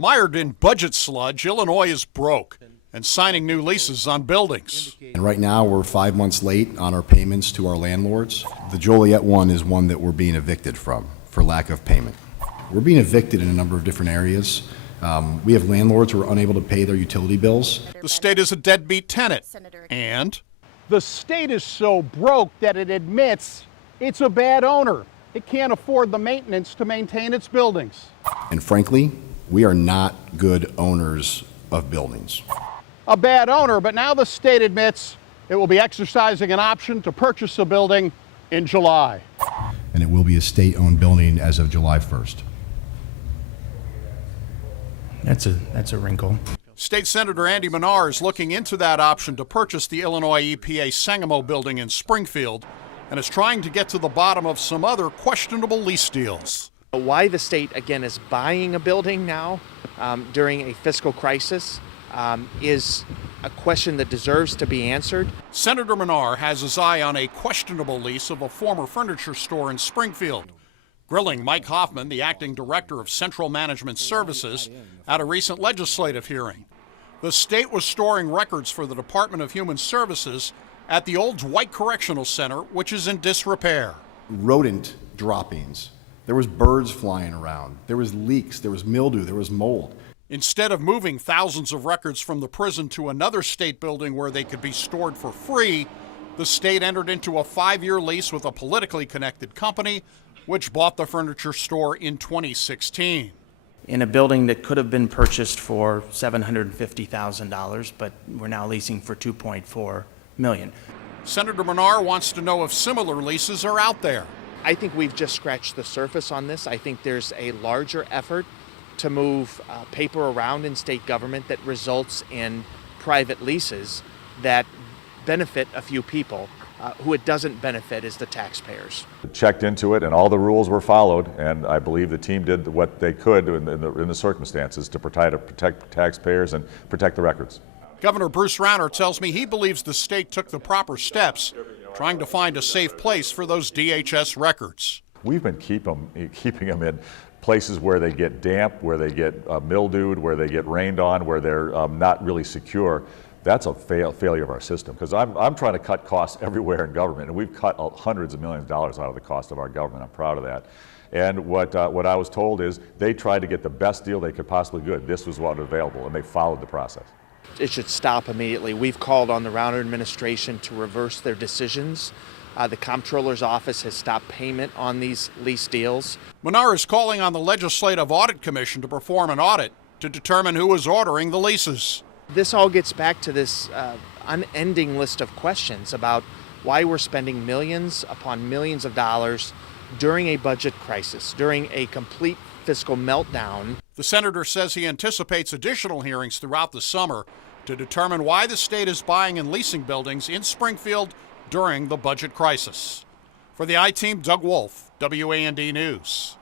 Mired in budget sludge, Illinois is broke and signing new leases on buildings. And right now, we're 5 months late on our payments to our landlords. The Joliet one is one that we're being evicted from for lack of payment. We're being evicted in a number of different areas. We have landlords who are unable to pay their utility bills. The state is a deadbeat tenant, and the state is so broke that it admits it's a bad owner. It can't afford the maintenance to maintain its buildings. And frankly, we are not good owners of buildings. A bad owner, but now the state admits it will be exercising an option to purchase a building in July. And it will be a state-owned building as of July 1st. That's a wrinkle. State Senator Andy Manar is looking into that option to purchase the Illinois EPA Sangamo building in Springfield and is trying to get to the bottom of some other questionable lease deals. Why the state, again, is buying a building now during a fiscal crisis is a question that deserves to be answered. Senator Manar has his eye on a questionable lease of a former furniture store in Springfield, grilling Mike Hoffman, the acting director of Central Management Services, at a recent legislative hearing. The state was storing records for the Department of Human Services at the old Dwight Correctional Center, which is in disrepair. Rodent droppings. There was birds flying around. There was leaks. There was mildew. There was mold. Instead of moving thousands of records from the prison to another state building where they could be stored for free, the state entered into a 5-year lease with a politically connected company, which bought the furniture store in 2016. In a building that could have been purchased for $750,000, but we're now leasing for $2.4 million. Senator Manar wants to know if similar leases are out there. I think we've just scratched the surface on this. I think there's a larger effort to move paper around in state government that results in private leases that benefit a few people. Who it doesn't benefit is the taxpayers. Checked into it and all the rules were followed, and I believe the team did what they could in the circumstances to protect taxpayers and protect the records. Governor Bruce Rauner tells me he believes the state took the proper steps, trying to find a safe place for those DHS records. We've been keeping them in places where they get damp, where they get mildewed, where they get rained on, where they're not really secure. That's a failure of our system, because I'm trying to cut costs everywhere in government, and we've cut hundreds of millions of dollars out of the cost of our government. I'm proud of that. And what I was told is they tried to get the best deal they could possibly get. This was what was available, and they followed the process. It should stop immediately. We've called on the Rauner administration to reverse their decisions. The comptroller's office has stopped payment on these lease deals. Manar is calling on the Legislative Audit Commission to perform an audit to determine who is ordering the leases. This all gets back to this unending list of questions about why we're spending millions upon millions of dollars during a budget crisis, during a complete fiscal meltdown. The senator says he anticipates additional hearings throughout the summer to determine why the state is buying and leasing buildings in Springfield during the budget crisis. For the I-Team, Doug Wolfe, WAND News.